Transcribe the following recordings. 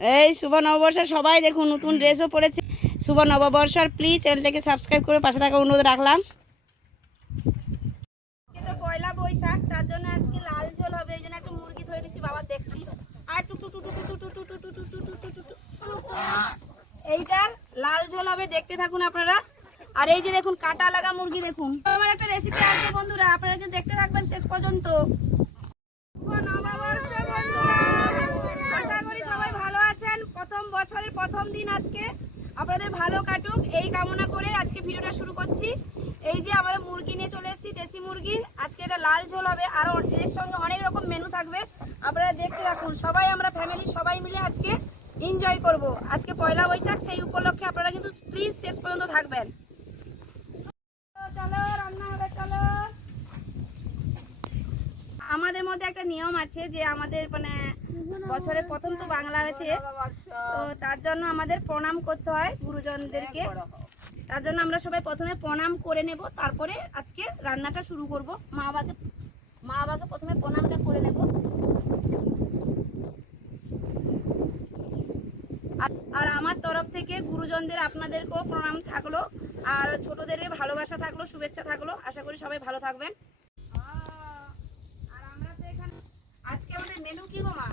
এই শুভ নববর্ষের সবাই দেখুন নতুন ড্রেসও পরেছে শুভ নববর্ষ আর প্লিজ চ্যানেলটাকে সাবস্ক্রাইব করে পাশে থাকা অনুরোধ রাখলাম পয়লা বৈশাখ তার জন্য আজকে লাল ঝোল হবে ওই জন্য একটা মুরগি ধরে নিচ্ছি বাবা দেখলি আর। এইটার লাল ঝোল হবে দেখতে থাকুন আপনারা আর এই যে দেখুন কাটা লাগা মুরগি দেখুন আমার একটা রেসিপি আসবে বন্ধুরা আপনারা কিন্তু দেখতে থাকবেন শেষ পর্যন্ত শুভ নববর্ষ বন্ধুরা আশা করি সবাই ভালো প্রথম বছরের প্রথম দিন আজকে। আপনাদের ভালো কাটুক। এই কামনা করে আজকে ভিডিওটা শুরু করছি। এই যে আমরা মুরগি নিয়ে চলে এসেছি, দেশি মুরগি। আজকে এটা লাল ঝোল হবে। আর এর সঙ্গে অনেক রকম মেনু থাকবে। আপনারা দেখতে রাখুন সবাই আমরা ফ্যামিলি সবাই মিলে আজকে এনজয় করব। আজকে পয়লা বৈশাখ, সেই উপলক্ষে আপনারা কিন্তু প্লিজ শেষ পর্যন্ত থাকবেন। চলো রান্না হবে চলো আমাদের মধ্যে একটা নিয়ম আছে যে আমাদের মানে বছরের প্রথম তো বাংলাতে তো তার জন্য আমাদের প্রণাম করতে হয় গুরুজনদেরকে। তার জন্য আমরা সবাই প্রথমে প্রণাম করে নেব, তারপরে আজকে রান্নাটা শুরু করব। মা বাবাকে মা বাবাকে প্রথমে প্রণামটা করে নেব। আর আমার তরফ থেকে গুরুজনদের আপনাদেরকেও প্রণাম থাকল। আর ছোটদের ভালোবাসা থাকল, শুভেচ্ছা থাকল। আশা করি সবাই ভালো থাকবেন আর আমরা তো এখানে আজকে আমাদের মেনু কি গো মা?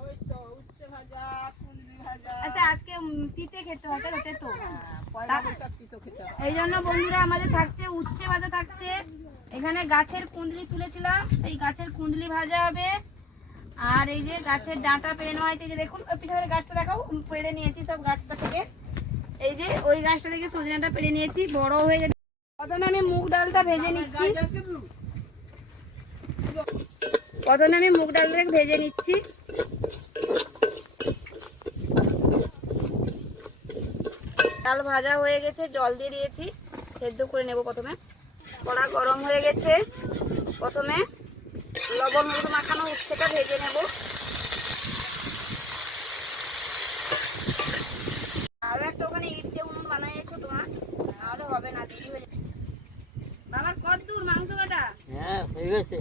ওই তো উচ্ছে ভাজা কুন্দ্রি ভাজা। আচ্ছা আজকে তিতে খেতে হবে তো পিঠো খেতে হবে। এই জন্য বন্ধুরা আমাদের থাকছে উচ্ছে ভাজা থাকছে। এখানে গাছের কুঁদলি তুলেছিলাম এই গাছের কুঁদলি ভাজা হবে। আর এই যে গাছের ডাঁটা পেরে নেওয়া হয়েছে যে দেখুন ওই পিছনের গাছটা দেখাও পেরে নিয়েছি সব গাছটা থেকে এই যে ওই গাছটা থেকে সজনাটা পেরে নিয়েছি বড় হয়ে গেছে। প্রথমে আমি মুগ ডালটা ভেজে নিচ্ছি। প্রথমে আমি মুগ ডালটাকে ভেজে নিচ্ছি। ডাল ভাজা হয়ে গেছে, জল দিয়ে দিয়েছি, সেদ্ধ করে নেব প্রথমে। কড়া গরম হয়ে গেছে। প্রথমে লবণ হলুদ মাখানো উচ্ছেটা ভেজে নেব। আরও একটা ওখানে ইট দিয়ে উনুন বানাইছো তোমার নাহলে হবে না, দেরি হয়ে যাবে। বাবার কত দূর মাংস কাটা? হ্যাঁ হয়ে গেছে।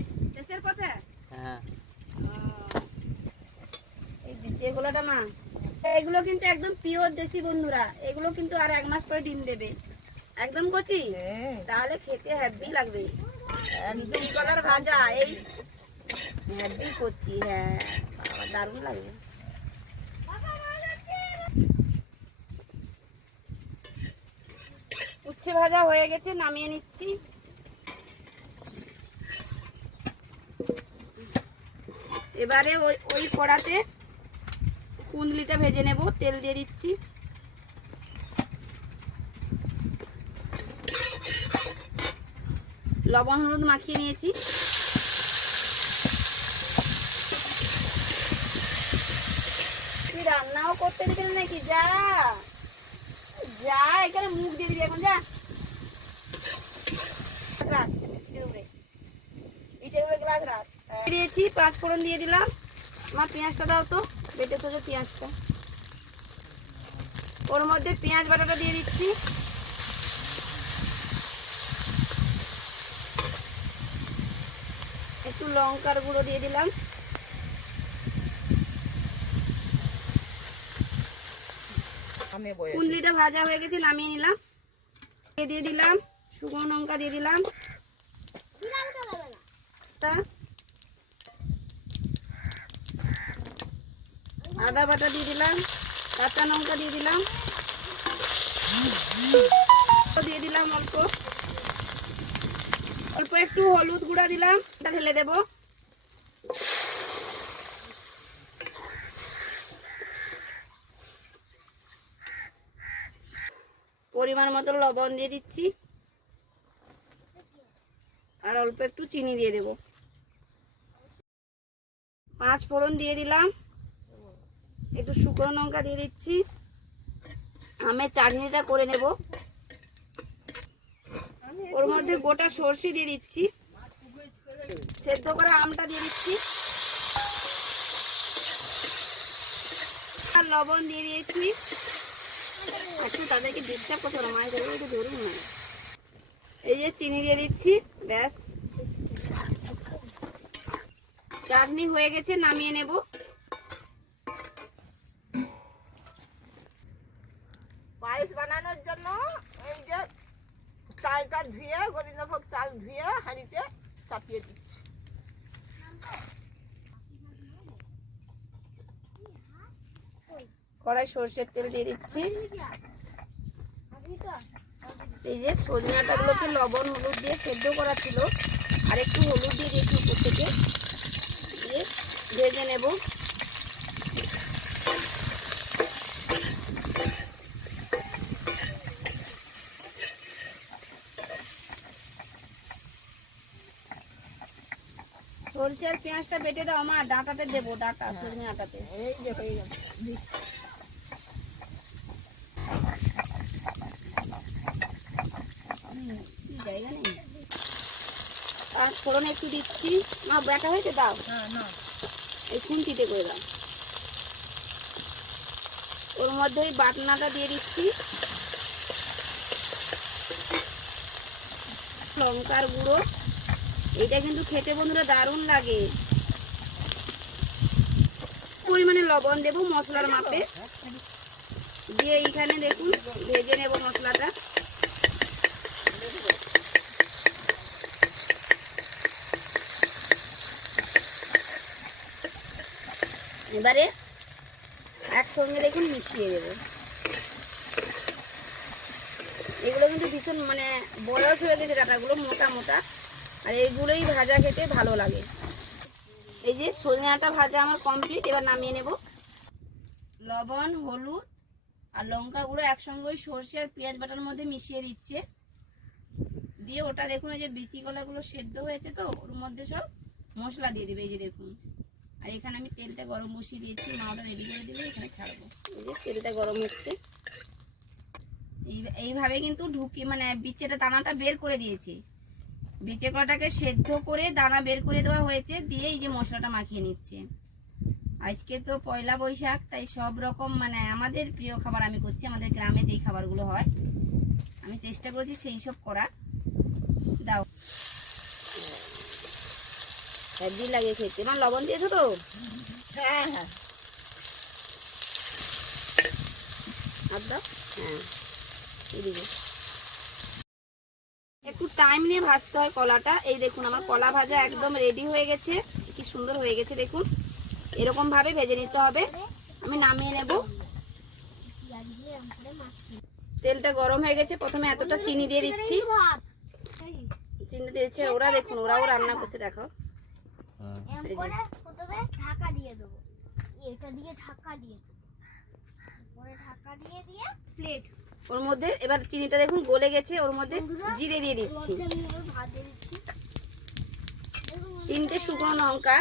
এই যেগুলোটা মা এগুলো কিন্তু একদম পিওর দেশি বন্ধুরা। এগুলো কিন্তু আর এক মাস পরে ডিম দেবে। একদম কচি? তাহলে খেতে হ্যাপি লাগবে। কলার ভাজা এই হ্যাপি করছি হ্যাঁ। দারুণ লাগবে উচ্ছে ভাজা হয়ে গেছে নামিয়ে নিচ্ছি। এবারে ওই ওই কড়াতে কুন্দলিটা ভেজে নেব তেল দিয়ে দিচ্ছি। লবণ হলুদ মাখিয়ে নিয়েছি। তুই রান্নাও করতে দিবি নাকি? যা যা এখানে মুখ দিয়ে দিবি এখন যা। রাখ, দিয়েছি পাঁচ ফোড়ন দিয়ে দিলাম। আমার পেঁয়াজটা দাও তো। বেটে সোজা পেঁয়াজটা। ওর মধ্যে পেঁয়াজ বাটাটা দিয়ে দিচ্ছি। একটু লঙ্কার গুঁড়ো দিয়ে দিলাম। কুন্দলিটা ভাজা হয়ে গেছে নামিয়ে নিলাম। দিয়ে দিয়ে দিলাম শুকনো লঙ্কা দিয়ে দিলাম। তা আদা বাটা দিয়ে দিলাম, কাঁচা লঙ্কা দিয়ে দিলাম। দিয়ে দিলাম অল্প। অল্প একটু হলুদ গুঁড়া দিলাম, এটা ঢেলে দেবো। পরিমাণ মতো লবণ দিয়ে দিচ্ছি। আর অল্প একটু চিনি দিয়ে দেব। পাঁচ ফোড়ন দিয়ে দিলাম। একটু শুকনো লঙ্কা দিয়ে দিচ্ছি। আমের চাটনিটা করে নেব। ওর মধ্যে গোটা সর্ষে দিয়ে দিচ্ছি। সেদ্ধ করা আমটা দিয়ে দিচ্ছি। আর লবণ দিয়ে দিয়েছি। আচ্ছা তাদেরকে ডিস্টার্ব করতে পারো মায়ের একটু ধরুন না। এই যে চিনি দিয়ে দিচ্ছি, ব্যাস। চাটনি হয়ে গেছে, নামিয়ে নেব। চালটা ধুয়ে, গোবিন্দভোগ চাল ধুয়ে হাঁড়িতে চাপিয়ে দিচ্ছি। কড়াই সর্ষের তেল দিয়ে দিচ্ছি। এই যে সজনে ডাঁটাগুলোকে লবণ, হলুদ দিয়ে সেদ্ধ করা ছিল, আর একটু হলুদ দিয়ে দিয়েছি উপর থেকে। দিয়ে ভেজে নেব। সরষে আর পেঁয়াজটা বেটে দাও আমার ডাঁটাতে দেবো ডাঁটা সজনে ডাঁটাতে। এই যে হয়ে গেছে জায়গা নেই। আর ফোড়ন একটু দিচ্ছি। মা ব্যাটা হয়েছে দাও। এই খুন্তিতে করে দাও। ওর মধ্যে ওই বাটনাটা দিয়ে দিচ্ছি। লঙ্কার গুঁড়ো। এটা কিন্তু খেতে বন্ধুরা দারুণ লাগে। পরিমাণে লবণ দেবো মশলার মাপে। দিয়ে এইখানে দেখুন ভেজে নেব মশলাটা। এবারে একসঙ্গে দেখুন মিশিয়ে দেবো এগুলো কিন্তু ভীষণ মানে বয়স হয়ে গেছে ডাটাগুলো মোটা মোটা। আর এইগুলোই ভাজা খেতে ভালো লাগে। এই যে সজনে ভাজা আমার কমপ্লিট এবার নামিয়ে নেব। লবণ হলুদ আর লঙ্কা গুঁড়ো একসঙ্গে ওই সর্ষে আর পেঁয়াজ বাটার মধ্যে মিশিয়ে দিচ্ছে। দিয়ে ওটা দেখুন এই যে বিচি কলাগুলো সেদ্ধ হয়েছে তো ওর মধ্যে সব মশলা দিয়ে দেবে এই যে দেখুন। আর এখানে আমি তেলটা গরম বসিয়ে দিয়েছি মা ওটা রেডি করে দিলে এখানে ছাড়বো। এই যে তেলটা গরম হচ্ছে। এই- এইভাবে কিন্তু ঢুকি মানে বিচেটা দানাটা বের করে দিয়েছি। বিচে কটাকে সেদ্ধ করে দানা বের করে দেওয়া হয়েছে, দিয়ে এই যে মশলাটা মাখিয়ে নিচ্ছে। আজকে তো পয়লা বৈশাখ, তাই সব রকম মানে আমাদের প্রিয় খাবার আমি করছি, আমাদের গ্রামে যেই খাবারগুলো হয়, আমি চেষ্টা করছি সেই সব করা দাও। হেভি লাগে খেতে আমার লবণ দিয়েছ তো? হ্যাঁ হ্যাঁ। দাও। হ্যাঁ। টাইম নিয়ে ভাজতে হয় কলাটা। এই দেখুন, আমার কলা ভাজা একদম রেডি হয়ে গেছে। কি সুন্দর হয়ে গেছে, দেখুন। এরকম ভাবে ভেজে নিতে হবে। আমি নামিয়ে নেব। তেলটা গরম হয়ে গেছে। প্রথমে এতটা চিনি দিয়ে দিচ্ছি। চিনি দিয়েছে ওরা, দেখুন, ওরাও রান্না করছে, দেখো। ঢাকা দিয়ে দেবো। এটা দিয়ে ঢাকা দিয়ে ঢাকা দিয়ে দিয়ে প্লেট ওর মধ্যে এবার চিনিটা দেখুন গলে গেছে ওর মধ্যে জিরে দিয়ে দিচ্ছি। তিনটে শুকনো লঙ্কা।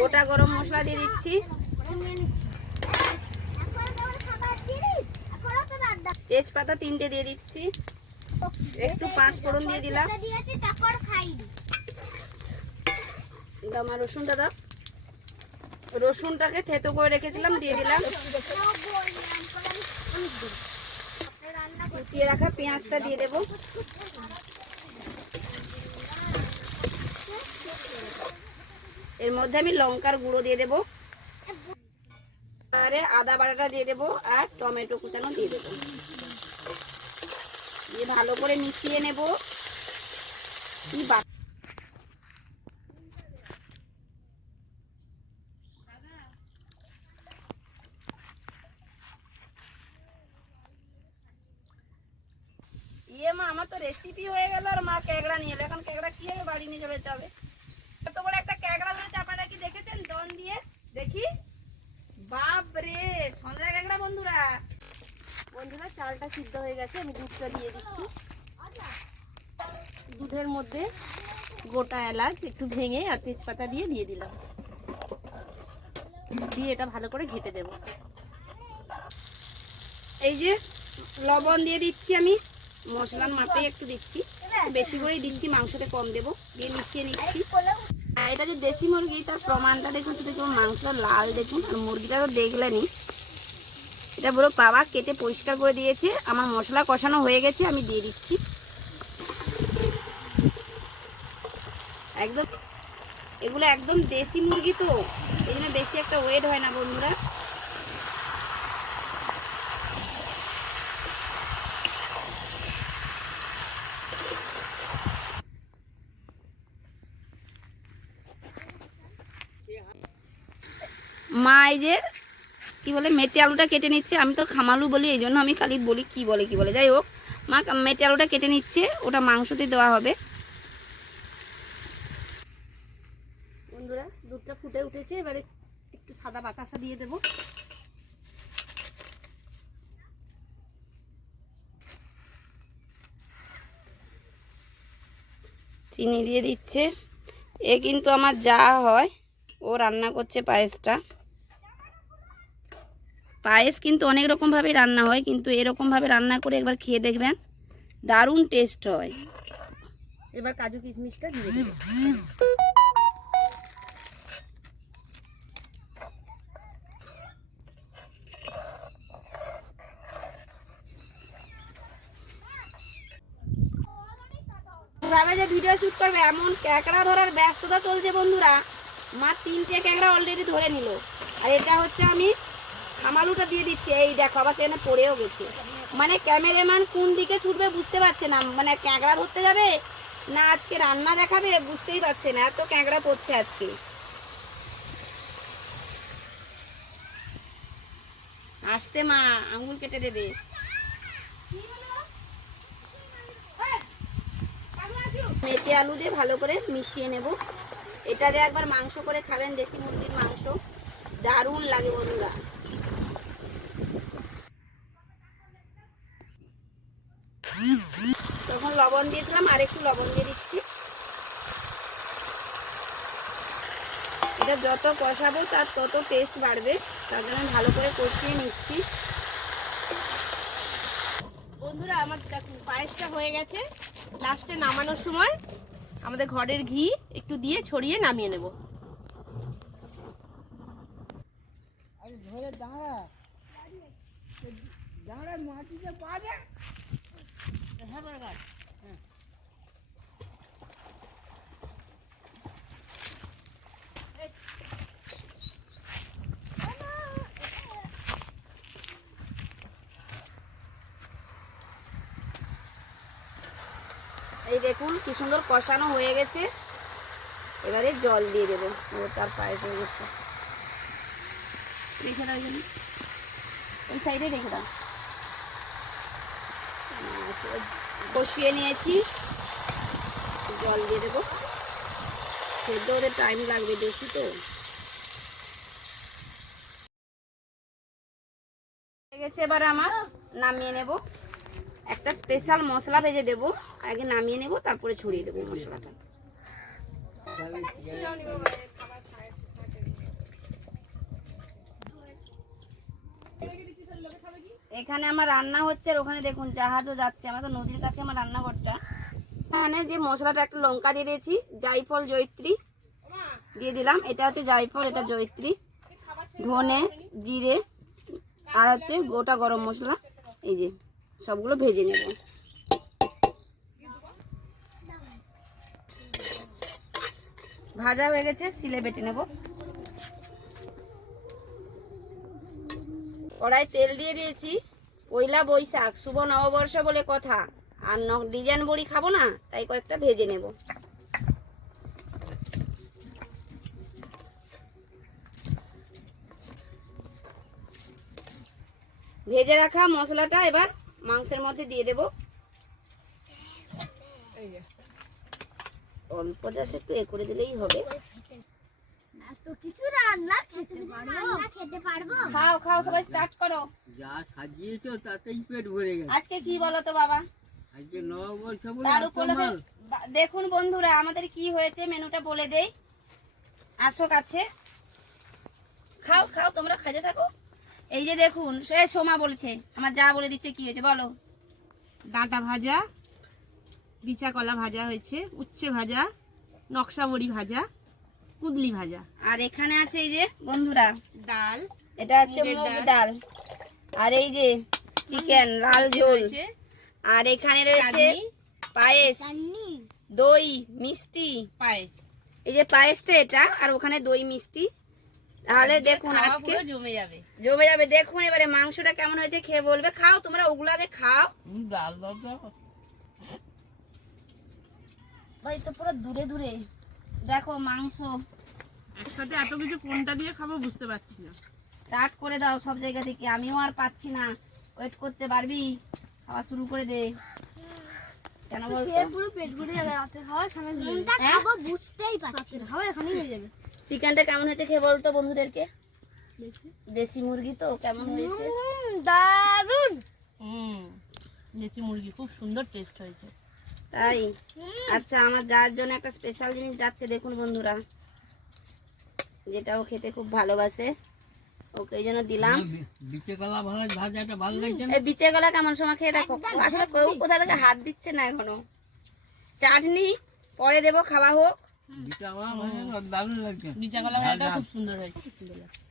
গোটা গরম মশলা দিয়ে দিচ্ছি। তেজপাতা তিনটে দিয়ে দিচ্ছি। একটু পাঁচ ফোড়ন দিয়ে দিলাম। আমার রসুনটা দাও রসুনটাকে থেতো করে রেখেছিলাম, দিয়ে দিলাম। কুচিয়ে রাখা পেঁয়াজটা দিয়ে দেবো। এর মধ্যে আমি লঙ্কার গুঁড়ো দিয়ে দেবো। আরে আদা বাটাটা দিয়ে দেবো, আর টমেটো কুচানো দিয়ে দেবো। দিয়ে ভালো করে মিশিয়ে নেব। কি আমার তো রেসিপি হয়ে গেল আর মা ক্যাকড়া নিয়ে এলো। এখন ক্যাকড়া কি হবে বাড়ি নিয়ে চলে যেতে হবে কত বড় একটা ক্যাকড়া ধরেছে আপনারা কি দেখেছেন? দন দিয়ে। দেখি। বাপ রে সন্ধ্যা ক্যাকড়া বন্ধুরা। বন্ধুরা চালটা সিদ্ধ হয়ে গেছে আমি দুধটা দিয়ে দিচ্ছি। দুধের মধ্যে গোটা এলাচ একটু ভেঙে আর তেজপাতা দিয়ে দিয়ে দিলাম। দিয়ে এটা ভালো করে ঘেটে দেব। এই যে লবণ দিয়ে দিচ্ছি আমি। মশলার মাপে একটু দিচ্ছি। বেশি করেই দিচ্ছি মাংসতে কম দেবো। দিয়ে মিশিয়ে নিচ্ছি। আর এটা যে দেশি মুরগি, তার প্রমাণটা দেখুন শুধু কেমন? মাংসটা লাল দেখুন, আর মুরগিটা তো দেখলেনি এটা পুরো বাবা কেটে পরিষ্কার করে দিয়েছে। আমার মশলা কষানো হয়ে গেছে, আমি দিয়ে দিচ্ছি। একদম, এগুলো একদম দেশি মুরগি তো, এই বেশি একটা ওয়েট হয় না বন্ধুরা। মা এই যে কি বলে মেটে আলুটা কেটে নিচ্ছে। আমি তো খামালু বলি এই জন্য আমি খালি বলি কি বলে কি বলে। যাই হোক মা মেটে আলুটা কেটে নিচ্ছে ওটা মাংসতে দেওয়া হবে। বন্ধুরা দুধটা ফুটে উঠেছে এবারে একটু সাদা বাতাসা দিয়ে দেবো। চিনি দিয়ে দিচ্ছে। এ কিন্তু আমার যা হয় ও রান্না করছে পায়েসটা। পায়েস কিন্তু অনেক রকমভাবে রান্না হয় কিন্তু এরকমভাবে রান্না করে একবার খেয়ে দেখবেন। দারুণ টেস্ট হয়। এবার কাজু কিশমিশটা দিয়ে দেবো। ভাবে যে ভিডিও শুট করবে এমন ক্যাকড়া ধরার ব্যস্ততা চলছে বন্ধুরা। মা তিনটে ক্যাকড়া অলরেডি ধরে নিল। আর এটা হচ্ছে আমি হামালুটা দিয়ে দিচ্ছে। এই দেখো, আবার সেখানে পড়েও গেছে। মানে ক্যামেরাম্যান কোন দিকে ছুটবে বুঝতে পারছে না। মানে ক্যাকড়া ধরতে যাবে না আজকে রান্না দেখাবে বুঝতেই পারছে না। এত ক্যাঁকড়া পড়ছে আজকে। আসতে মা, আঙুল কেটে দেবে। মেথি আলু দিয়ে ভালো করে মিশিয়ে নেব। এটা দিয়ে একবার মাংস করে খাবেন, দেশি মুরগির মাংস। দারুণ লাগে বন্ধুরা তখন লবণ দিয়েছিলাম আর একটু লবণ দিয়ে দিচ্ছি এটা যত কষাবো তার তত টেস্ট বাড়বে। তার জন্য ভালো করে কষিয়ে নিচ্ছি। বন্ধুরা, আমার পায়েসটা হয়ে গেছে। লাস্টে নামানোর সময় আমাদের ঘরের ঘি একটু দিয়ে ছড়িয়ে নামিয়ে নেব। এই দেখুন কি সুন্দর কষানো হয়ে গেছে। এবারে জল দিয়ে দেবো তার পায়েস হয়ে গেছে রেখে ওই সাইডে রেখে দাও কষিয়ে নিয়েছি। জল দিয়ে দেবো। সেদ্ধ ওদের টাইম লাগবে বেশি তো। গেছে এবার আমার, নামিয়ে নেব। একটা স্পেশাল মশলা ভেজে দেব, আগে নামিয়ে নেব, তারপরে ছড়িয়ে দেবো মশলাটা। এখানে আমার রান্না হচ্ছে আর ওখানে দেখুন জাহাজও যাচ্ছে, আমার তো নদীর কাছে আমার রান্নাঘরটা। এখানে যে মশলাটা একটা লঙ্কা দিয়ে দিয়েছি, জাইফল জয়িত্রী দিয়ে দিলাম। এটা হচ্ছে জাইফল, এটা জয়িত্রী। ধনে, জিরে, আর হচ্ছে গোটা গরম মশলা, এই যে। সবগুলো ভেজে নেব। ভাজা হয়ে গেছে, সিলে বেটে নেব। কড়াই তেল দিয়ে দিয়েছি। পয়লা বৈশাখ, শুভ নববর্ষ বলে কথা। আর ডিজাইন বড়ি খাব না, তাই কয়েকটা ভেজে নেব। ভেজে রাখা মশলাটা এবার মাংসের মধ্যে দিয়ে দেব। অল্প চাষ একটু এ করে দিলেই হবে। এত কিছু রান্না খেতে পারব? খেতে পারব? খাও খাও সবাই স্টার্ট করো। যা সাজিয়েছো তাতেই পেট ভরে গেছে। আজকে কি বলো তো বাবা? আজকে নববর্ষ বলে দেখুন বন্ধুরা আমাদের কি হয়েছে মেনুটা বলে দেই। আসো কাছে খাও খাও তোমরা খাজে থাকো। এই যে দেখুন সে সোমা বলছে আমার যা বলে দিচ্ছে কি হয়েছে বলো? ডাঁটা ভাজা বিচা কলা ভাজা হয়েছে উচ্ছে ভাজা নকশা বড়ি ভাজা কুদলি ভাজা। আর এখানে আছে এই যে বন্ধুরা ডাল এটা হচ্ছে মুগ ডাল। আর এই যে চিকেন লাল ঝোল। আর এখানে রয়েছে পায়েস দই মিষ্টি। পায়েস। এই যে পায়েসটা এটা আর ওখানে দই মিষ্টি। তাহলে দেখুন আজকে জমে যাবে। জমে যাবে। দেখুন এবারে মাংসটা কেমন হয়েছে খেয়ে বলবে। খাও তোমরা ওগুলো আগে খাও। ডাল দাও ভাই তো পুরো দূরে দূরে। দেখো মাংস। একসাথে এত কিছু কোনটা দিয়ে খাব বুঝতে পারছি না। স্টার্ট করে দাও সব জায়গা থেকে। আমিও আর পাচ্ছি না। ওয়েট করতে পারবি? খাওয়া শুরু করে দে। কেন বলতো? পুরো পেট ভরে যাবে। রাতে খাওয়া সামনে কোনটা খাব বুঝতেই পারছি না। খাওয়া এখানেই হয়ে যাবে। চিকেনটা কেমন হয়েছে খেয়ে বলতো বন্ধুদেরকে? দেশি মুরগি তো কেমন হয়েছে? দারুণ হুম দেশি মুরগি খুব সুন্দর টেস্ট হয়েছে। তাই? আচ্ছা আমার যার জন্য একটা স্পেশাল জিনিস যাচ্ছে দেখুন বন্ধুরা। যেটা ও খেতে খুব ভালোবাসে। ওকে এই জন্য দিলাম। বিচে কলা ভাজাটা ভালো লাগছে না? বিচে গলা কেমন সময় খেয়ে দেখো। আসলে কেউ কোথা থেকে হাত দিচ্ছে না এখনও। চাটনি পরে দেবো খাওয়া হোক। বিচে কলা ভাজা দারুণ লাগছে বিচা কলা খুব সুন্দর হয়েছে খুব সুন্দর লাগছে।